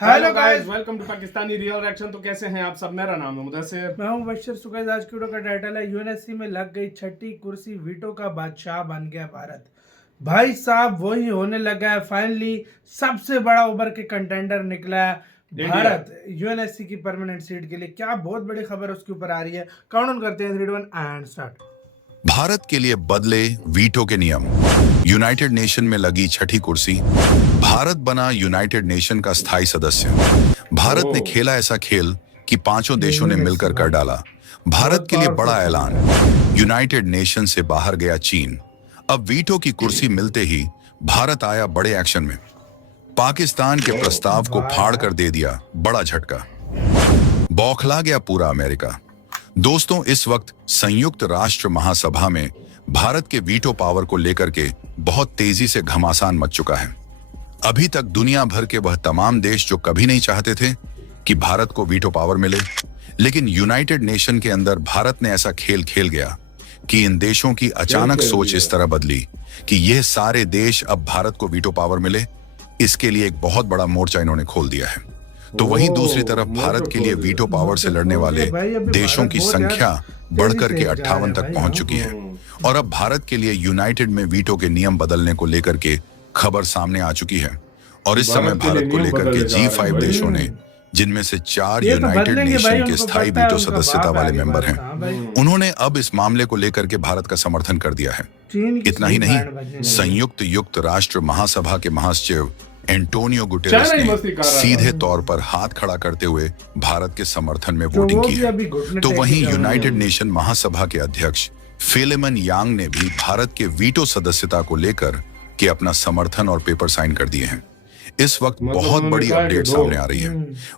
Hello guys, welcome to Pakistani real reaction. तो कैसे हैं आप सब? मेरा नाम है मुदस्सिर। मैं हूं बशर सुकैद। आज की वीडियो का टाइटल है यूएनएससी में लग गई छठी कुर्सी, वीटो का बादशाह बन गया भारत। भाई साहब वही होने लगा है। फाइनली सबसे बड़ा उभर के कंटेंडर निकला है भारत यूएनएससी की परमानेंट सीट के लिए। क्या बहुत बड़ी खबर उसके ऊपर आ रही है। काउंट करते हैं 3 2 1 एंड स्टार्ट। भारत के लिए बदले वीटो के नियम। यूनाइटेड नेशन में लगी छठी कुर्सी। भारत बना यूनाइटेड नेशन का स्थायी सदस्य। भारत ने खेला ऐसा खेल कि 5 देशों ने मिलकर कर डाला। भारत के लिए बड़ा ऐलान। यूनाइटेड नेशन से बाहर गया चीन। अब वीटो की कुर्सी मिलते ही भारत आया बड़े एक्शन में। पाकिस्तान के प्रस्ताव को फाड़ कर दे दिया बड़ा झटका। बौखला गया पूरा अमेरिका। दोस्तों, इस वक्त संयुक्त राष्ट्र महासभा में भारत के वीटो पावर को लेकर के बहुत तेजी से घमासान मच चुका है। अभी तक दुनिया भर के वह तमाम देश जो कभी नहीं चाहते थे कि भारत को वीटो पावर मिले, लेकिन यूनाइटेड नेशन के अंदर भारत ने ऐसा खेल खेल गया कि इन देशों की अचानक सोच इस तरह बदली कि यह सारे देश अब भारत को वीटो पावर मिले। इसके लिए एक बहुत बड़ा मोर्चा इन्होंने खोल दिया है। तो वहीं दूसरी तरफ भारत के लिए वीटो पावर से लड़ने वाले देशों की संख्या बढ़कर के 58 तक पहुंच चुकी है। और अब भारत के लिए यूनाइटेड में वीटो के नियम बदलने को लेकर के खबर सामने आ चुकी है। और इस समय भारत को लेकर के G5 देशों ने, जिनमें से 4 यूनाइटेड नेशन के स्थायी वीटो सदस्यता वाले मेंबर हैं, उन्होंने अब इस मामले को लेकर के भारत का समर्थन कर दिया है। इतना ही नहीं, संयुक्त राष्ट्र महासभा के महासचिव एंटोनियो गुटेरेस ने सीधे तौर पर हाथ खड़ा करते हुए भारत के समर्थन में वोटिंग की है। तो वहीं यूनाइटेड नेशन महासभा के अध्यक्ष फिलिमन यांग ने भी भारत के वीटो सदस्यता को लेकर के अपना समर्थन और पेपर साइन कर दिए हैं। इस वक्त बहुत बड़ी अपडेट सामने आ रही है।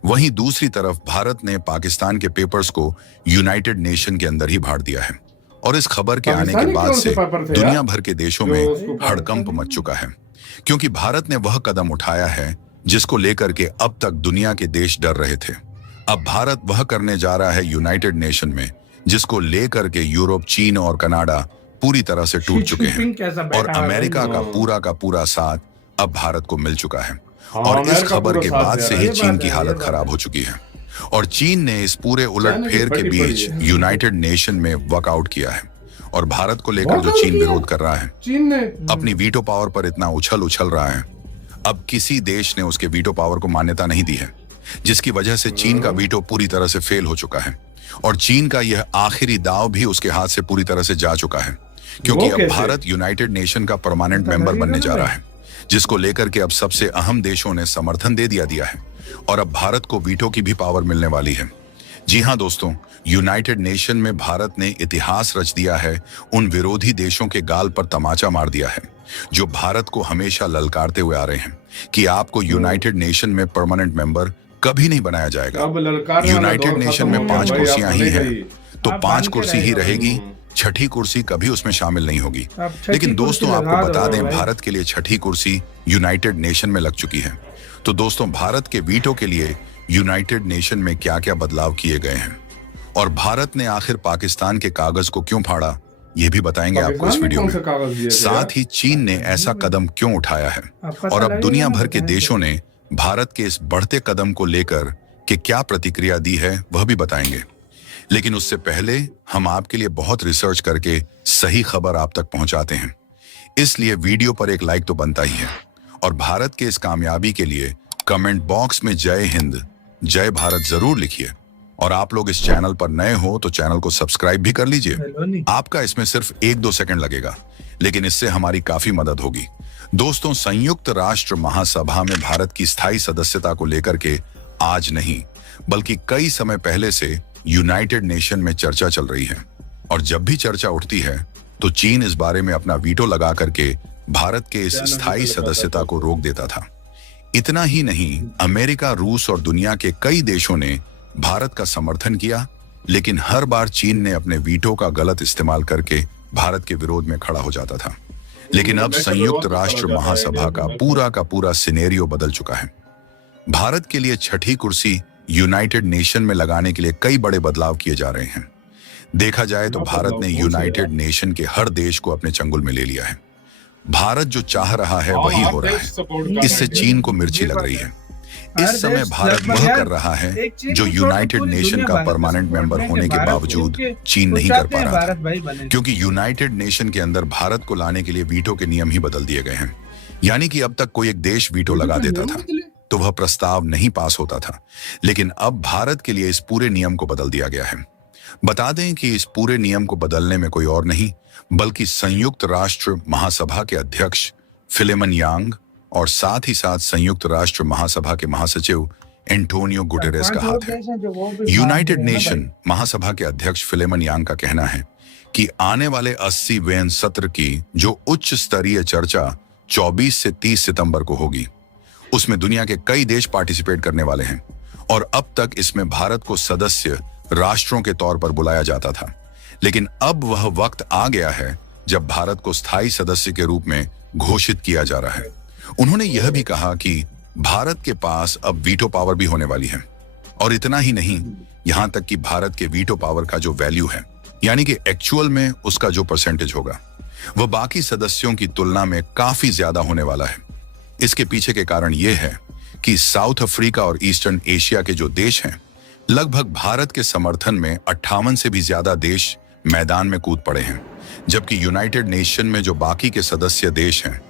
वहीं दूसरी तरफ भारत ने पाकिस्तान के पेपर्स को यूनाइटेड नेशन के अंदर ही भाड़ दिया है। और इस खबर के आने के बाद से दुनिया भर के देशों में हड़कंप मच चुका है, क्योंकि भारत ने वह कदम उठाया है जिसको लेकर के अब तक दुनिया के देश डर रहे थे। अब भारत वह करने जा रहा है यूनाइटेड नेशन में जिसको लेकर के यूरोप, चीन और कनाडा पूरी तरह से टूट चुके हैं। और अमेरिका का पूरा साथ अब भारत को मिल चुका है। और इस खबर के बाद से ही चीन की हालत खराब हो चुकी है। और चीन ने इस पूरे उलटफेर के बीच यूनाइटेड नेशन में वर्कआउट किया है। और भारत को लेकर जो चीन विरोध कर रहा है, चीन ने अपनी वीटो पावर पर इतना उछल रहा है, अब किसी देश ने उसके वीटो पावर को मान्यता नहीं दी है, जिसकी वजह से चीन का वीटो पूरी तरह से फेल हो चुका है। और चीन का यह आखिरी दाव भी उसके हाथ से पूरी तरह से जा चुका है, क्योंकि अब भारत यूनाइटेड नेशन का परमानेंट मेंबर बनने जा रहा है, जिसको लेकर के अब सबसे अहम देशों ने समर्थन दे दिया है। और अब भारत को वीटो की भी पावर मिलने वाली है। जी हाँ दोस्तों, यूनाइटेड नेशन में भारत ने इतिहास रच दिया है। उन विरोधी देशों के गाल पर तमाचा मार दिया है जो भारत को हमेशा ललकारते हुए आ रहे हैं कि आपको यूनाइटेड नेशन में परमानेंट मेंबर कभी नहीं बनाया जाएगा। यूनाइटेड नेशन में 5 कुर्सियां ही हैं, तो 5 कुर्सी ही रहेगी। छठी कुर्सी कभी उसमें शामिल नहीं होगी। लेकिन दोस्तों, आपको बता दें, भारत के लिए छठी कुर्सी यूनाइटेड नेशन में लग चुकी है। तो दोस्तों, भारत के वीटो के लिए यूनाइटेड नेशन में क्या क्या बदलाव किए गए हैं और भारत ने आखिर पाकिस्तान के कागज को क्यों फाड़ा, ये भी बताएंगे आपको इस वीडियो में। साथ ही चीन ने ऐसा कदम क्यों उठाया है और अब दुनिया भर के देशों ने भारत के इस बढ़ते कदम को लेकर के क्या प्रतिक्रिया दी है, वह भी बताएंगे। लेकिन उससे पहले हम आपके लिए बहुत रिसर्च करके सही खबर आप तक पहुंचाते हैं, इसलिए वीडियो पर एक लाइक तो बनता ही है। और भारत के इस कामयाबी के लिए कमेंट बॉक्स में जय हिंद, जय भारत जरूर लिखिए। और आप लोग इस चैनल पर नए हो तो चैनल को सब्सक्राइब भी कर लीजिए। आपका इसमें सिर्फ 1-2 सेकंड लगेगा, लेकिन इससे हमारी काफी मदद होगी। दोस्तों, संयुक्त राष्ट्र महासभा में भारत की स्थायी सदस्यता को लेकर के आज नहीं बल्कि कई समय पहले से यूनाइटेड नेशन में चर्चा चल रही है। और जब भी चर्चा उठती है तो चीन इस बारे में अपना वीटो लगा करके भारत के इस स्थायी सदस्यता को रोक देता था। इतना ही नहीं, अमेरिका, रूस और दुनिया के कई देशों ने भारत का समर्थन किया, लेकिन हर बार चीन ने अपने वीटो का गलत इस्तेमाल करके भारत के विरोध में खड़ा हो जाता था। लेकिन अब संयुक्त राष्ट्र महासभा का पूरा सिनेरियो बदल चुका है। भारत के लिए छठी कुर्सी यूनाइटेड नेशन में लगाने के लिए कई बड़े बदलाव किए जा रहे हैं। देखा जाए तो भारत ने यूनाइटेड नेशन के हर देश को अपने चंगुल में ले लिया है। भारत जो चाह रहा है वही हो रहा है। इससे चीन को मिर्ची लग रही है। इस समय देश भारत लगभग वह यार कर रहा है एक चीन जो को छोड़ के यूनाइटेड पूरी नेशन दुनिया का भारत से परमानेंट सपोर्ट मेंबर करेंगे। होने के भारत बावजूद क्योंकि चीन वो नहीं कर चाहते पा हैं रहा भारत था, भाई बने। क्योंकि यूनाइटेड नेशन के अंदर भारत को लाने के लिए वीटो के नियम ही बदल दिए गए हैं। यानी कि अब तक कोई एक देश वीटो लगा देता था तो वह प्रस्ताव नहीं पास होता था, लेकिन अब भारत के लिए इस पूरे नियम को बदल दिया गया है। बता दें कि इस पूरे नियम को बदलने में कोई और नहीं बल्कि संयुक्त राष्ट्र महासभा के अध्यक्ष फिलेमन यांग और साथ ही साथ संयुक्त राष्ट्र महासभा के महासचिव एंटोनियो गुटेरेस का हाथ है। यूनाइटेड नेशन महासभा के अध्यक्ष फिलेमन यांग का कहना है कि आने वाले 80वें सत्र की जो उच्च स्तरीय चर्चा 24 से 30 सितंबर को होगी, उसमें दुनिया के कई देश पार्टिसिपेट करने वाले हैं और अब तक इसमें भारत को सदस्य राष्ट्रों के तौर पर बुलाया जाता था, लेकिन अब वह वक्त आ गया है जब भारत को स्थायी सदस्य के रूप में घोषित किया जा रहा है। उन्होंने यह भी कहा कि भारत के पास अब वीटो पावर भी होने वाली है, और इतना ही नहीं, यहां तक कि भारत के वीटो पावर का जो वैल्यू है, यानी कि एक्चुअल में उसका जो परसेंटेज होगा, वह बाकी सदस्यों की तुलना में काफी ज्यादा होने वाला है। इसके पीछे के कारण यह है कि साउथ अफ्रीका और ईस्टर्न एशिया के जो देश हैं, लगभग भारत के समर्थन में 58 से भी ज्यादा देश मैदान में कूद पड़े हैं, जबकि यूनाइटेड नेशन में जो बाकी के सदस्य देश हैं,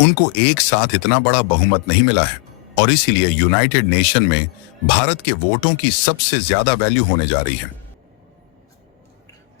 उनको एक साथ इतना बड़ा बहुमत नहीं मिला है, और इसीलिए यूनाइटेड नेशन में भारत के वोटों की सबसे ज्यादा वैल्यू होने जा रही है।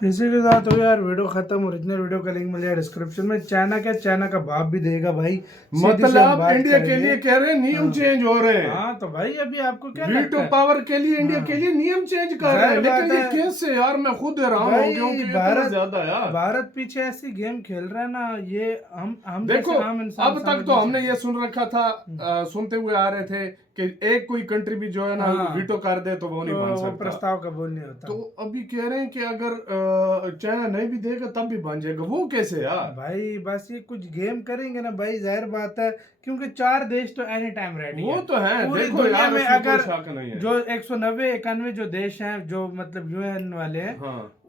इसी के साथ हो यार वीडियो खत्म। ओरिजिनल वीडियो का लिंक मिल जाएगा डिस्क्रिप्शन में। चाइना क्या, चाइना का बाप भी देगा भाई। मतलब इंडिया के लिए कह रहे हैं नियम चेंज हो रहे हैं। हाँ तो भाई अभी आपको क्या वीटो पावर के लिए इंडिया के लिए नियम चेंज कर रहे हैं, लेकिन ये कैसे यार, मैं खुद हैरान हो गया हूं कि भारत ज्यादा यार, भारत पीछे ऐसी गेम खेल रहा है ना, ये हम देखो अब तक तो हमने ये सुन रखा था, सुनते हुए आ रहे थे कि एक कोई कंट्री भी जो है ना वीटो कर दे तो वो नहीं बन सकता, प्रस्ताव कबूल नहीं होता। तो अभी कह रहे हैं कि अगर चाइना नहीं भी देगा तब भी बन जाएगा। वो कैसे यार भाई, बस ये कुछ गेम करेंगे ना भाई, जाहिर बात है, क्योंकि 4 देश तो एनी टाइम रेडी वो तो है। पूरी देखो दुनिया यार, में अगर नहीं है। जो 190-91 जो देश हैं, जो मतलब यूएन वाले हैं,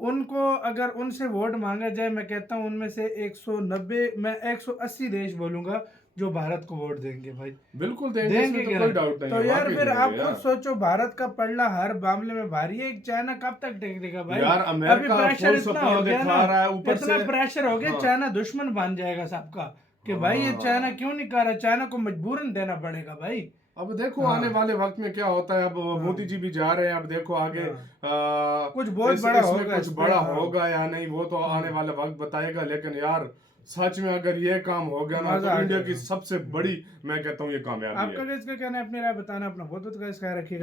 उनको अगर उनसे वोट मांगा जाए, मैं कहता हूँ उनमें से 190, मैं 180 देश बोलूंगा जो भारत को वोट देंगे भाई। बिल्कुल देंगे, तो कोई डाउट नहीं। तो यार फिर आप खुद सोचो, भारत का पलड़ा हर मामले में भारी है। चाइना कब तक टिकेगा भाई? यार अमेरिका प्रेशर इतना हो गया ना, ऊपर इतना प्रेशर हो गया, चाइना दुश्मन बन जाएगा सबका कि भाई ये चाइना क्यों नहीं कर रहा, चाइना को मजबूरन देना पड़ेगा भाई। अब देखो आने वाले वक्त में क्या होता है। अब मोदी जी भी जा रहे हैं, अब देखो आगे कुछ बहुत बड़ा होगा, कुछ बड़ा होगा या नहीं, वो तो आने वाला वक्त बताएगा। लेकिन यार सच में अगर ये काम हो गया ना, तो इंडिया की सबसे बड़ी, मैं कहता हूँ, ये कामयाबी है। आपका क्या कहना है, अपनी राय बताना, अपना बहुत ख्याल रखिएगा।